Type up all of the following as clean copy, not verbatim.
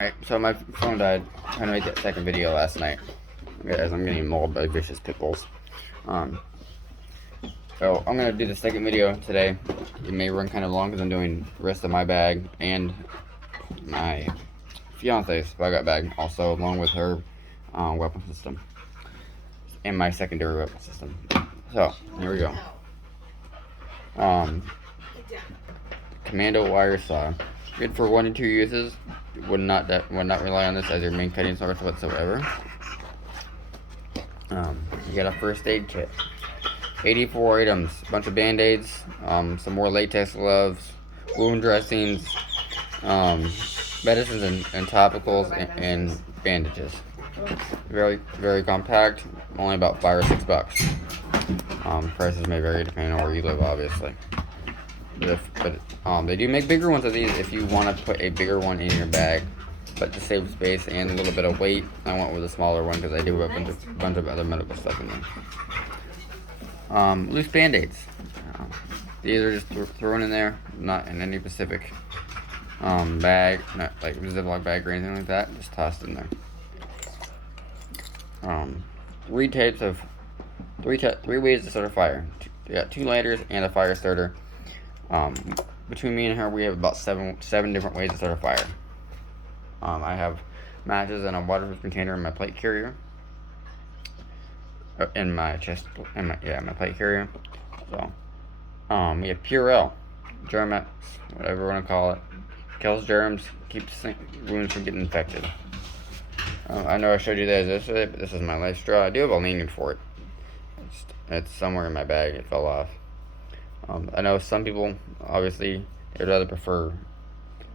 Alright, so my phone died trying to make that second video last night as I'm getting mauled by vicious pit bulls. So I'm gonna do the second video today. It may run kind of long because I'm doing the rest of my bag and my fiance's bugout bag, also along with her weapon system and my secondary weapon system. So here we go. Commando wire saw, good for 1 to 2 uses. Would not rely on this as your main cutting source whatsoever. You got a first aid kit, 84 items, a bunch of band-aids, some more latex gloves, wound dressings, medicines and topicals, and bandages. Very compact, only about $5 or $6. Prices may vary depending on where you live, obviously. But they do make bigger ones of these if you want to put a bigger one in your bag. But to save space and a little bit of weight, I went with a smaller one because I do have a bunch of other medical stuff in there. Loose band-aids. These are just thrown in there, not in any specific bag, not like a Ziploc bag or anything like that. Just tossed in there. Three ways to start a fire. You got 2 lighters and a fire starter. Between me and her, we have about seven different ways to start a fire. I have matches in a waterproof container in my plate carrier. In my my plate carrier. So, we have Purell, Germex, whatever you want to call it. Kills germs, keeps wounds from getting infected. I know I showed you that yesterday, but this is my life straw. I do have a lanyard for it. It's somewhere in my bag. It fell off. I know some people, obviously, they'd rather prefer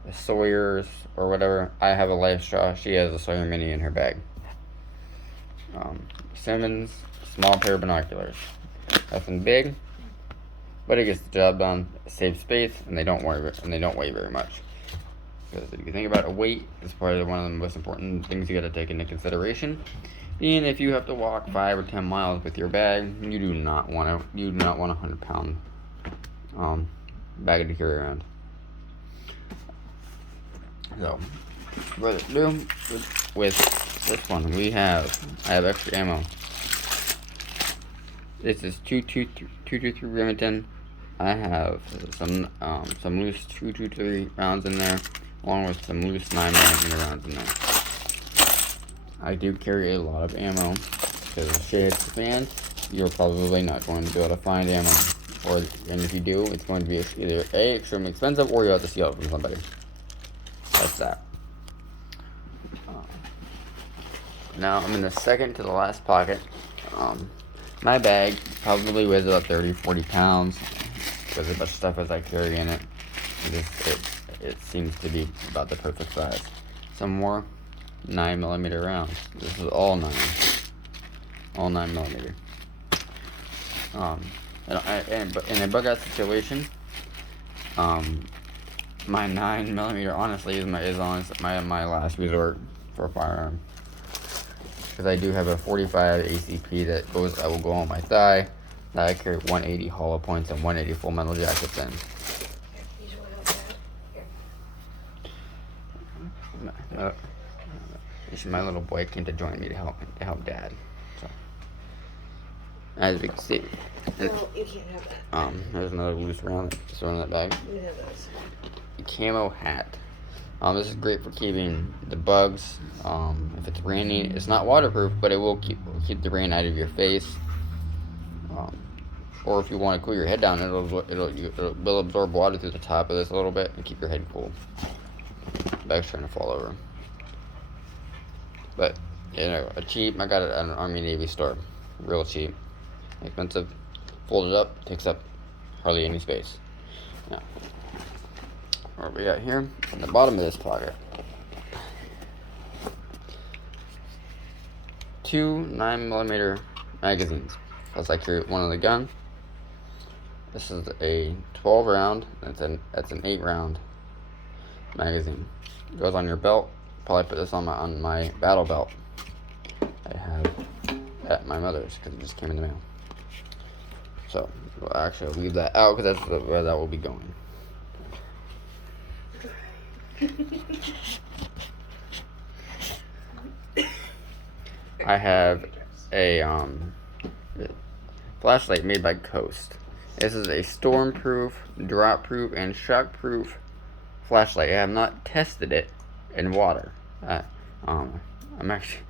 a Sawyer's or whatever. I have a life straw. She has a Sawyer Mini in her bag. Simmons, small pair of binoculars. Nothing big, but it gets the job done. It saves space, and they don't weigh very much. Because if you think about it, weight is probably one of the most important things you got to take into consideration. And if you have to walk 5 or 10 miles with your bag, you do not want a 100-pound bag to carry around. So, what to do with this one? I have extra ammo. This is 223 Remington. I have some loose 223 rounds in there, along with some loose 9mm rounds in there. I do carry a lot of ammo because if shit hits the fan, you're probably not going to be able to find ammo. And if you do, it's going to be either A, extremely expensive, or you have to steal it from somebody. That's that. Now I'm in the second to the last pocket. My bag probably weighs about 30-40 pounds with as much stuff as I carry in it. It seems to be about the perfect size. Some more 9mm rounds. This is all 9mm. But in a bugout situation, my 9mm honestly is my last resort for a firearm, because I do have a 45 ACP that will go on my thigh. That I carry 180 hollow points and 180 full metal jackets in. My little boy came to join me to help Dad. So, as we can see, No, you can't have that. There's another loose round just in that bag. You can have those. The camo hat. This is great for keeping the bugs. If it's raining, it's not waterproof, but it will keep the rain out of your face. Or if you want to cool your head down, it will absorb water through the top of this a little bit and keep your head cool. The bag's trying to fall over. But, I got it at an Army Navy store. Real cheap. Expensive. Fold it up, takes up hardly any space. Now, what we got here? In the bottom of this pocket. 2 9mm magazines. Plus I carry one on the gun. This is a 12 round. That's an 8 round magazine. It goes on your belt. Probably put this on my battle belt I have at my mother's because it just came in the mail. So we'll actually leave that out because that's where that will be going. I have a flashlight made by Coast. This is a storm-proof, drop-proof, and shock-proof flashlight. I have not tested it in water. I'm actually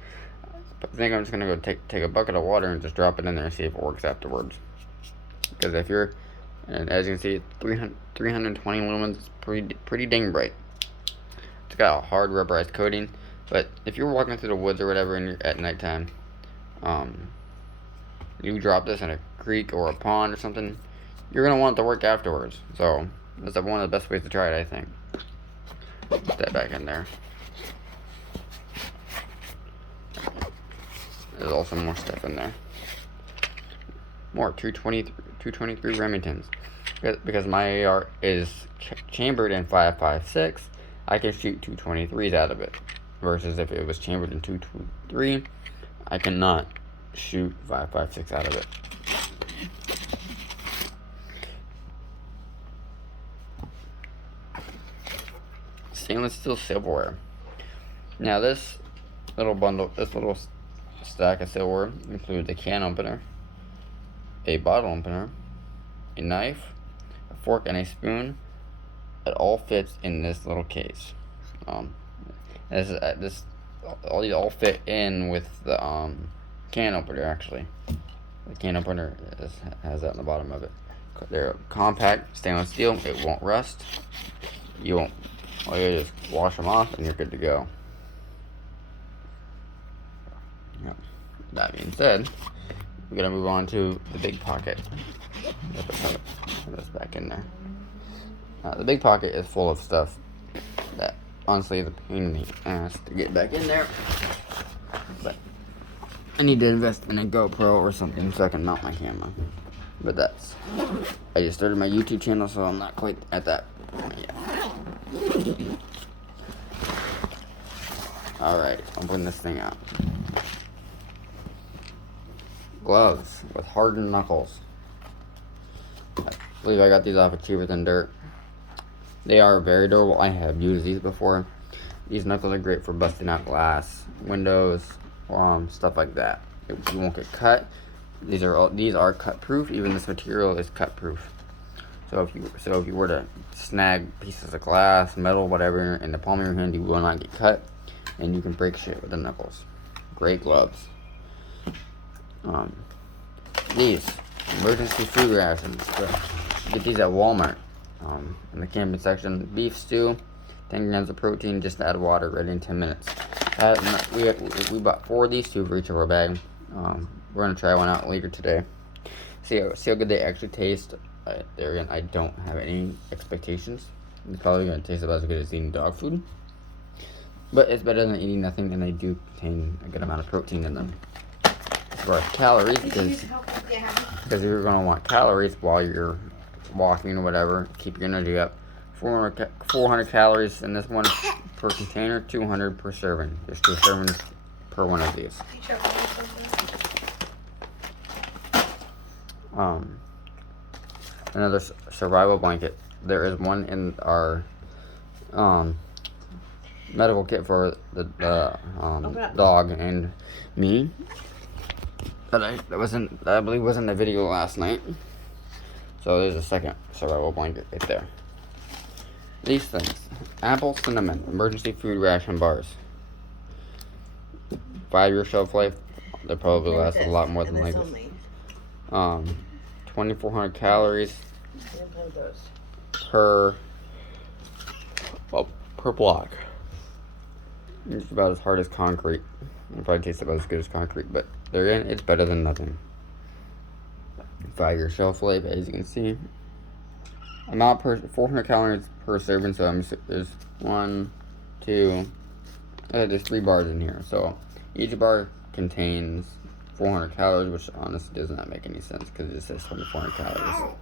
I think I'm just gonna go take a bucket of water and just drop it in there and see if it works afterwards. Because if you're, and as you can see, 320 lumens, it's pretty dang bright. It's got a hard rubberized coating, but if you're walking through the woods or whatever and you're at nighttime, you drop this in a creek or a pond or something, you're gonna want it to work afterwards. So that's one of the best ways to try it, I think. Put that back in there. There's also more stuff in there. More 223 Remingtons. Because my AR is chambered in 5.56, I can shoot 223s out of it. Versus if it was chambered in 223, I cannot shoot 5.56 out of it. Stainless steel silverware. Now this little stack of silverware includes a can opener, a bottle opener, a knife, a fork, and a spoon. It all fits in this little case. These all fit in with the can opener. Actually, the can opener has that on the bottom of it. They're compact stainless steel. It won't rust. You won't. All you just wash them off, and you're good to go. Yep. That being said, we're gonna move on to the big pocket. Put this back in there. The big pocket is full of stuff that honestly is a pain in the ass to get back in there. But I need to invest in a GoPro or something so I can mount my camera. But I just started my YouTube channel, so I'm not quite at that point yet. Alright, I'll bring this thing out. Gloves with hardened knuckles. I believe I got these off of Cheaper Than Dirt. They are very durable. I have used these before. These knuckles are great for busting out glass, windows, stuff like that. You won't get cut. These are cut proof. Even this material is cut proof. So if you were to snag pieces of glass, metal, whatever in the palm of your hand, you will not get cut, and you can break shit with the knuckles. Great gloves. These emergency food rations. Get these at Walmart. In the camping section, beef stew, 10 grams of protein, just add water, ready in 10 minutes. We bought 4 of these, 2 for each of our bag. We're gonna try one out later today. See how good they actually taste. There again, I don't have any expectations. It's probably gonna taste about as good as eating dog food, but it's better than eating nothing, and they do contain a good amount of protein in them. As far as calories, because you're gonna want calories while you're walking or whatever, keep your energy up. 400 calories in this one per container, 200 per serving. There's 2 servings per one of these. Another survival blanket. There is one in our medical kit for the dog and me. But I believe was in the video last night. So there's a second survival blanket right there. These things. Apple cinnamon emergency food ration bars. 5-year shelf life. They probably last a lot more than like this. 2,400 calories per block. It's about as hard as concrete. It probably tastes about as good as concrete, but it's better than nothing. 5-year shelf life, as you can see. Amount 400 calories per serving, so there's 1, 2, there's 3 bars in here. So each bar contains 400 calories, which honestly does not make any sense because it just says 2,400 calories.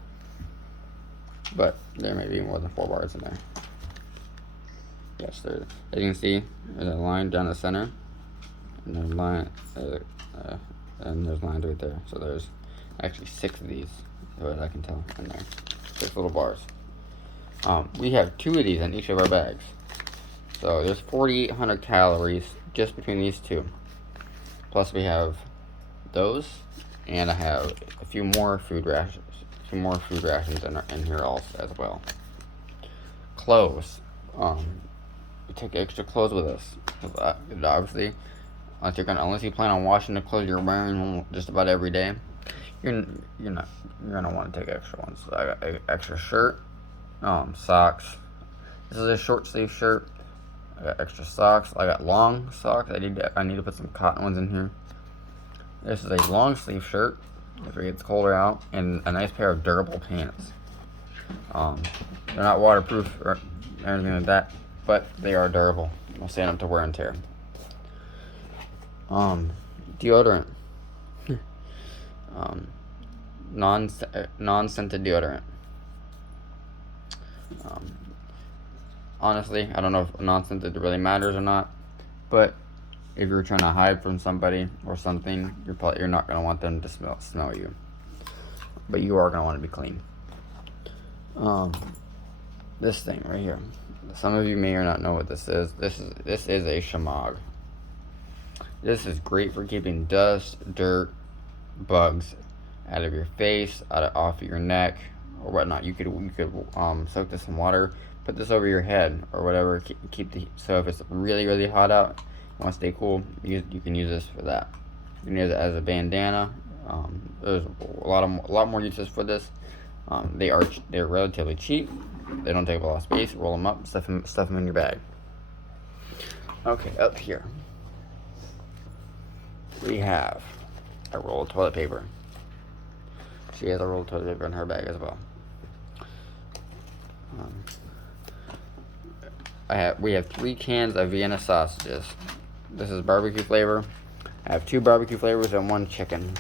But there may be more than 4 bars in there. Yes, as you can see, there's a line down the center, and there's lines right there. So there's actually 6 of these, as I can tell, in there. 6 little bars. We have 2 of these in each of our bags. So there's 4,800 calories just between these 2. Plus we have those, and I have a few more food rations. In here also as well. Clothes. We take extra clothes with us. Obviously, unless you plan on washing the clothes you're wearing just about every day, you're gonna want to take extra ones. So I got an extra shirt, socks. This is a short sleeve shirt. I got extra socks. I got long socks. I need to put some cotton ones in here. This is a long sleeve shirt if it gets colder out, and a nice pair of durable pants. They're not waterproof or anything like that, but they are durable. They'll stand up to wear and tear. Deodorant. Non-scented deodorant. Honestly, I don't know if non-scented really matters or not, but if you're trying to hide from somebody or something, you're not gonna want them to smell you, but you are gonna want to be clean. This thing right here. Some of you may or not know what this is. This is a shamag. This is great for keeping dust, dirt, bugs out of your face, off of your neck, or whatnot. You could soak this in water, put this over your head or whatever. So if it's really hot out, you want to stay cool, you can use this for that. You can use it as a bandana. There's a lot more uses for this. They're relatively cheap. They don't take up a lot of space. Roll them up, stuff them in your bag. Okay, up here we have a roll of toilet paper. She has a roll of toilet paper in her bag as well. We have 3 cans of Vienna sausages. This is barbecue flavor. I have 2 barbecue flavors and 1 chicken.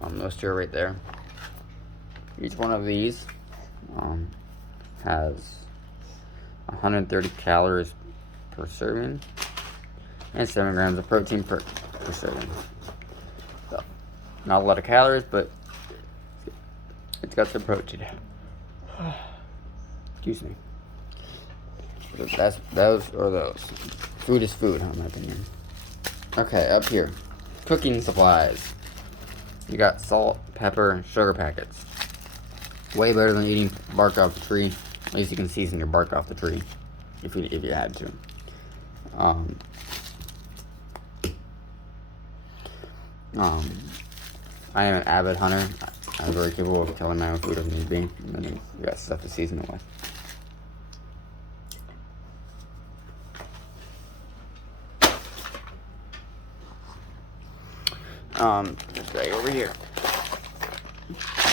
Those 2 are right there. Each one of these has 130 calories per serving and 7 grams of protein per serving. So, not a lot of calories, but it's got some protein. Excuse me. Those. Food is food, in my opinion. Okay, up here. Cooking supplies. You got salt, pepper, and sugar packets. Way better than eating bark off the tree. At least you can season your bark off the tree if you had to. I am an avid hunter. I'm very capable of killing my own food if need be. And then you got stuff to season it with. Just right over here.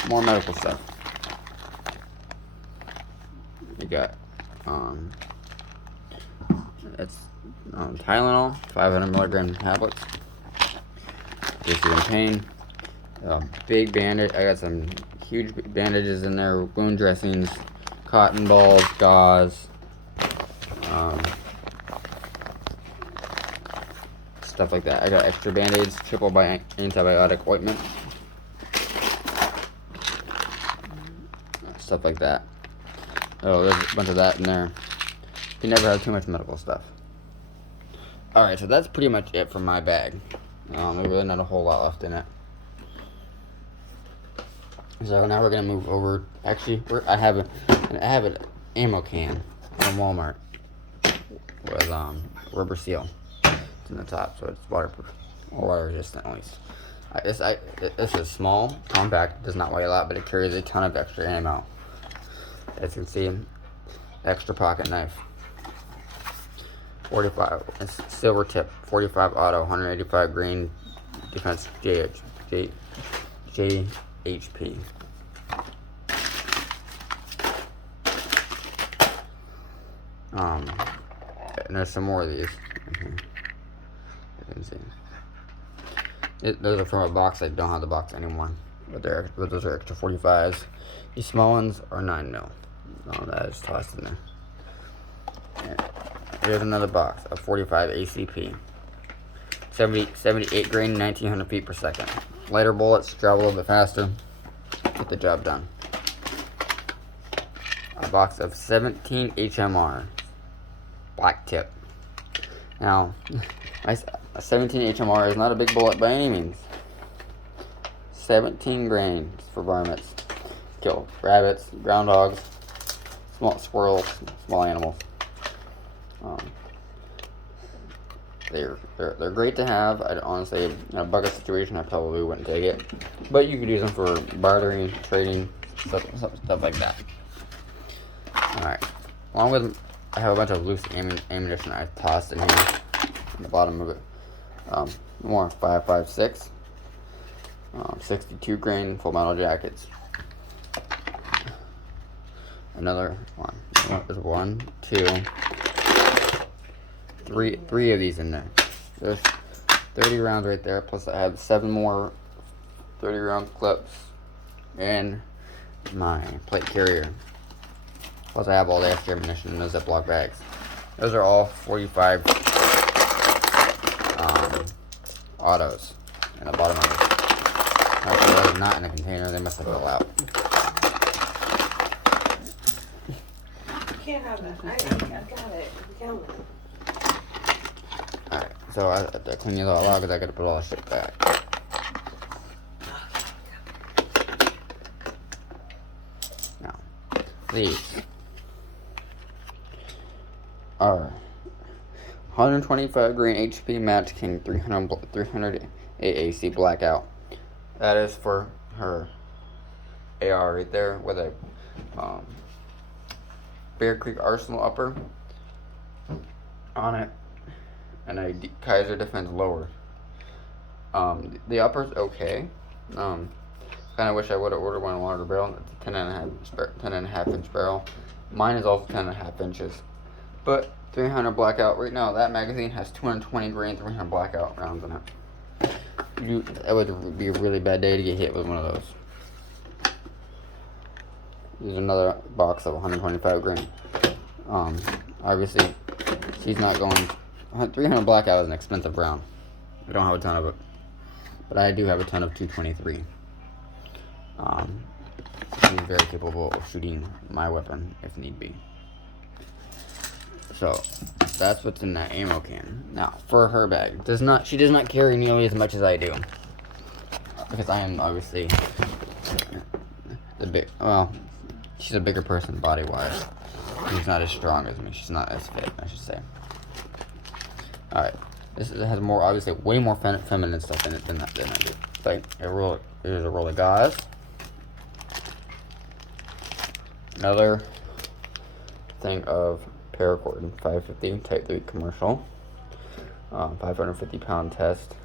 More medical stuff. You got it's Tylenol, 500 milligram tablets. If you're in pain. Big bandage. I got some huge bandages in there. Wound dressings, cotton balls, gauze, stuff like that. I got extra band-aids, triple by antibiotic ointment, stuff like that. Oh, there's a bunch of that in there. You never have too much medical stuff. Alright, so that's pretty much it for my bag. There's really not a whole lot left in it. So now we're gonna move over. Actually, I have an ammo can from Walmart with rubber seal. It's in the top, so it's waterproof or water resistant at least. This is small, compact, does not weigh a lot, but it carries a ton of extra ammo. As you can see, extra pocket knife. 45, it's silver tip, 45 auto, 185 grain defense JHP. And there's some more of these. You can see. Those are from a box. I don't have the box anymore, but those are extra 45s. These small ones are 9mm. That is tossed in there. And here's another box of 45 ACP. 78 grain, 1900 feet per second. Lighter bullets, travel a little bit faster, get the job done. A box of 17 HMR, black tip. Now, A 17 HMR is not a big bullet by any means. 17 grains for varmints. Kill rabbits, groundhogs, small squirrels, small animals. They're great to have. I'd honestly, in a bucket situation, I probably wouldn't take it, but you could use them for bartering, trading, stuff like that. All right. Along with, I have a bunch of loose ammunition I tossed in here on the bottom of it. More 5.56, 62 grain full metal jackets. Another one. There's 1, 2, 3 of these in there. There's 30 rounds right there. Plus I have 7 more 30 round clips in my plate carrier. Plus I have all the extra ammunition in those Ziploc bags. Those are all 45 autos in the bottom of it. Actually, those are not in a container. They must have fell out. You can't have that. I got it. Count it. Alright, so I have to clean these all out because I got to put all the shit back. Now, these are 125 grain HP Match King 300 AAC Blackout. That is for her AR right there with a Bear Creek Arsenal upper on it and a Kaiser Defense lower. The upper's okay. Kind of wish I would have ordered one longer barrel. It's a 10.5 inch barrel. Mine is also 10.5 inches. But 300 blackout right now. That magazine has 220 grain 300 blackout rounds in it. It would be a really bad day to get hit with one of those. There's another box of 125 grain. Obviously, she's not going. 300 blackout is an expensive round. I don't have a ton of it, but I do have a ton of 223. She's very capable of shooting my weapon if need be. So that's what's in that ammo can. Now for her bag, she does not carry nearly as much as I do, because I am obviously she's a bigger person body wise. She's not as strong as me. She's not as fit, I should say. All right, this has more, obviously way more feminine stuff in it than I do. Like here's a roll of gauze. Another thing of paracord, 550 Type 3 commercial, 550 pound test,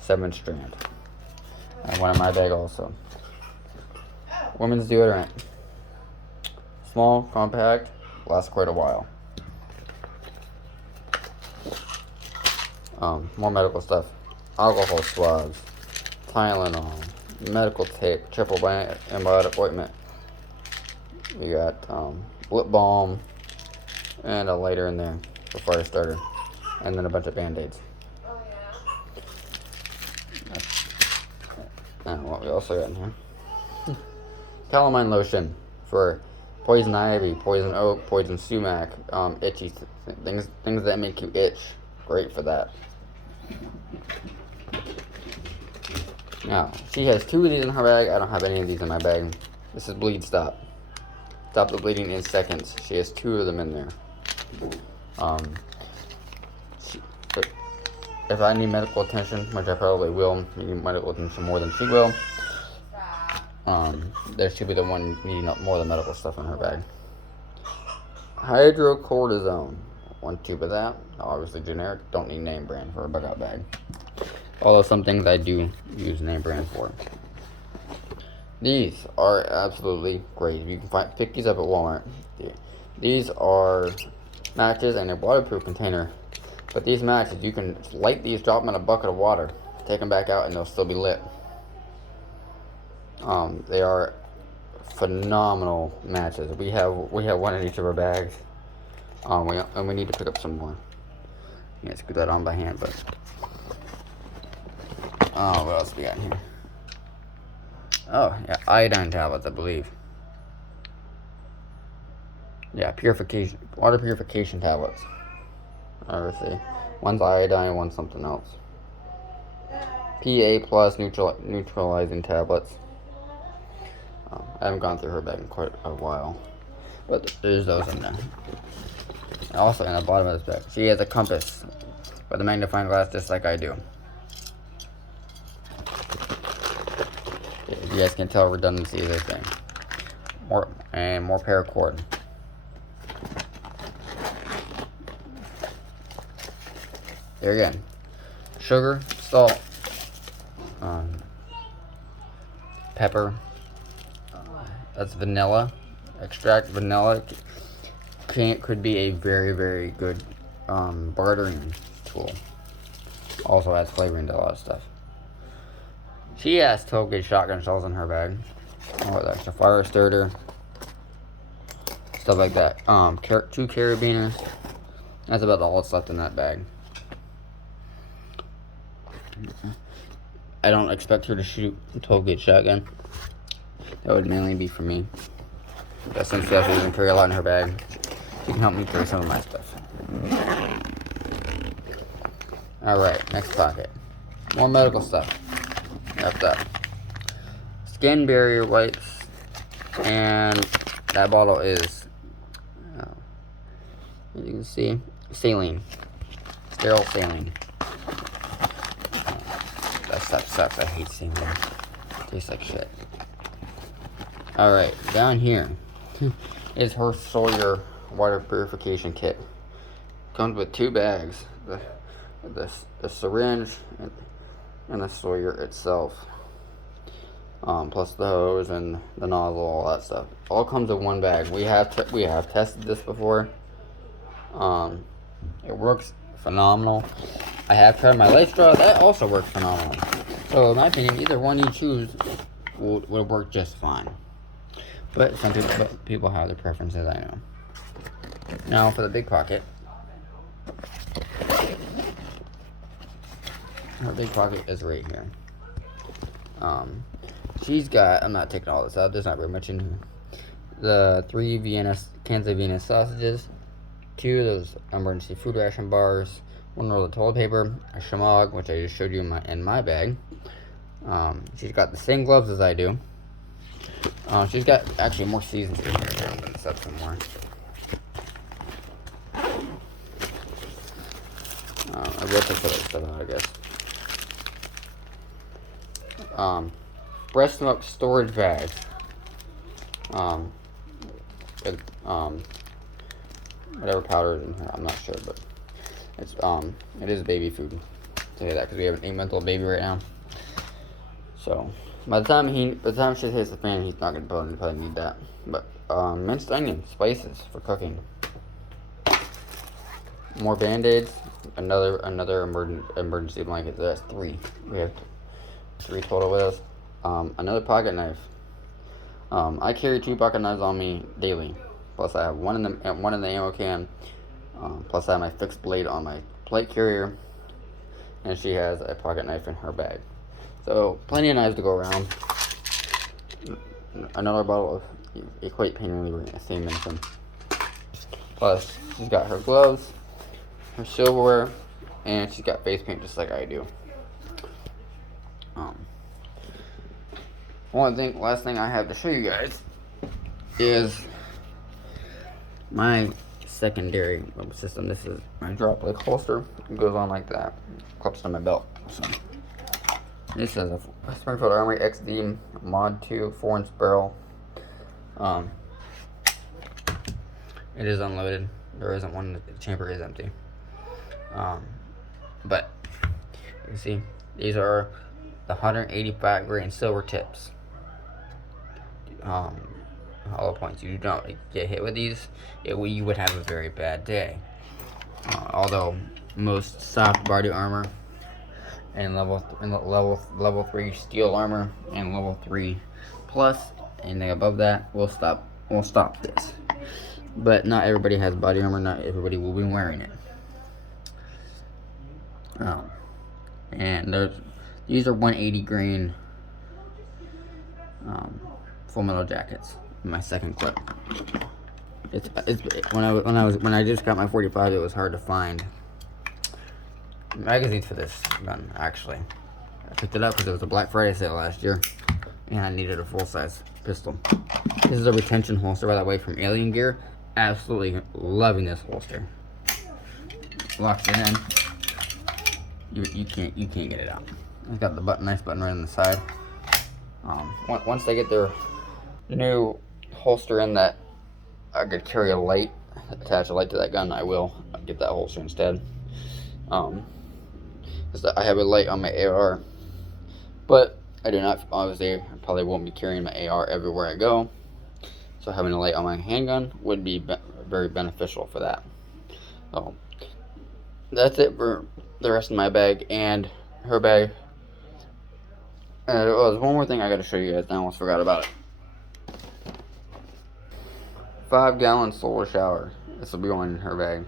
7 strand, and one in my bag also. Women's deodorant, small, compact, lasts quite a while. More medical stuff, alcohol swabs, Tylenol, medical tape, triple antibiotic ointment. We got lip balm and a lighter in there for fire starter, and then a bunch of band-aids. Oh yeah. And what we also got in here, calamine lotion for poison ivy, poison oak, poison sumac, itchy things that make you itch. Great for that. Now she has 2 of these in her bag. I don't have any of these in my bag. This is bleed stop. Stop the bleeding in seconds. She has 2 of them in there. But if I need medical attention, which I probably will, need medical attention more than she will, there should be the one needing more of the medical stuff in her bag. Hydrocortisone, 1 tube of that. Obviously generic. Don't need name brand for a bugout bag. Although some things I do use name brand for. These are absolutely great. You can pick these up at Walmart. These are matches and a waterproof container. But these matches, you can light these, drop them in a bucket of water, take them back out, and they'll still be lit. They are phenomenal matches. We have one in each of our bags. And we need to pick up some more. Yeah, screw that on by hand, but what else we got in here? Oh, yeah, iodine tablets, I believe. Yeah, water purification tablets. Obviously, One's iodine, one's something else. PA plus neutralizing tablets. I haven't gone through her bag in quite a while, but there's those in there. Also, in the bottom of this bag, she has a compass with a magnifying glass, just like I do. If you guys can tell, redundancy is this thing. More paracord. There again, sugar, salt, pepper. That's vanilla extract. Vanilla could be a very, very good bartering tool. Also adds flavoring to a lot of stuff. She has 12 gauge shotgun shells in her bag. Oh, that's a fire starter. Stuff like that. 2 carabiners. That's about all that's left in that bag. I don't expect her to shoot a 12 gauge shotgun. That would mainly be for me. But since she doesn't carry a lot in her bag, she can help me carry some of my stuff. Alright, next pocket. More medical stuff. Wrapped up. Skin barrier wipes. And that bottle is, as you can see, saline. Sterile saline. That stuff sucks. I hate saline. Tastes like shit. Alright, down here is her Sawyer water purification kit. Comes with 2 bags. The syringe and the Sawyer itself. Plus the hose and the nozzle, all that stuff. All comes in one bag. We have tested this before. It works phenomenal. I have tried my life straw. That also works phenomenally. So in my opinion, either one you choose would work just fine. But some people have their preferences, I know. Now for the big pocket. Her big pocket is right here. She's got, I'm not taking all this out, there's not very much in here. The 3 cans of Vienna sausages, 2 of those emergency food ration bars, 1 roll of toilet paper, a shamog, which I just showed you in my bag. She's got the same gloves as I do. She's got actually more seasons in here. I'm gonna set some more. I will have to put stuff out, I guess. Breast milk storage bags. Whatever powder is in here, I'm not sure, but it's it is baby food. I'll tell you that because we have an 8-month-old baby right now. So by the time she hits the fan, he's not gonna probably need that. But minced onion, spices for cooking. More band-aids. Another emergency blanket. That's 3. We have 3 total with us. Another pocket knife. I carry 2 pocket knives on me daily. Plus I have one in the ammo can. Plus I have my fixed blade on my plate carrier. And she has a pocket knife in her bag. So plenty of knives to go around. Another bottle of Equate Pain Reliever, same mention. Plus she's got her gloves, her silverware, and she's got face paint just like I do. Last thing I have to show you guys is my secondary system. This is my droplet holster. It goes on like that. Clips to my belt. So this is a Springfield Armory XD Mod 2 4-inch barrel. It is unloaded. There isn't one. The chamber is empty. But you can see these are the 185 grain silver tips. Hollow points. You don't get hit with these, you would have a very bad day. Although most soft body armor and level 3 steel armor and level 3 plus anything above that will stop this. But not everybody has body armor. Not everybody will be wearing it. And these are 180 grain full metal jackets. My second clip. It's when I just got my 45, it was hard to find magazines for this gun, actually. I picked it up because it was a Black Friday sale last year, and I needed a full-size pistol. This is a retention holster, by the way, from Alien Gear. Absolutely loving this holster. Locks it in. You can't get it out. It's got the nice button right on the side. Once they get their new holster in that I could carry a light, attach a light to that gun, I will get that holster instead. Because I have a light on my AR, but I do not, obviously, I probably won't be carrying my AR everywhere I go. So having a light on my handgun would be very beneficial for that. So that's it for the rest of my bag and her bag. And there was one more thing I got to show you guys. I almost forgot about it. 5-gallon solar shower. This will be going in her bag.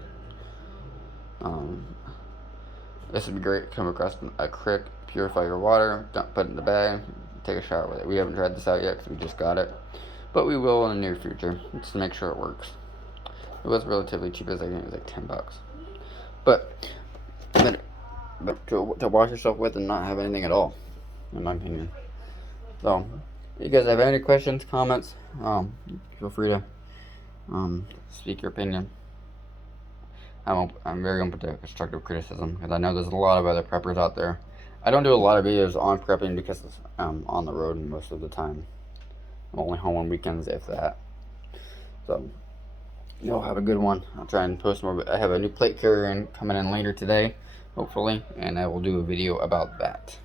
This would be great. Come across a creek, purify your water, put it in the bag, take a shower with it. We haven't tried this out yet because we just got it, but we will in the near future just to make sure it works. It was relatively cheap, as I think it was like $10. But to wash yourself with and not have anything at all, in my opinion. So, if you guys have any questions, comments, feel free to speak your opinion. I'm very open to constructive criticism because I know there's a lot of other preppers out there. I don't do a lot of videos on prepping because I'm on the road most of the time. I'm only home on weekends, if that. So, you'll have a good one. I'll try and post more. I have a new plate carrier coming in later today, hopefully, and I will do a video about that.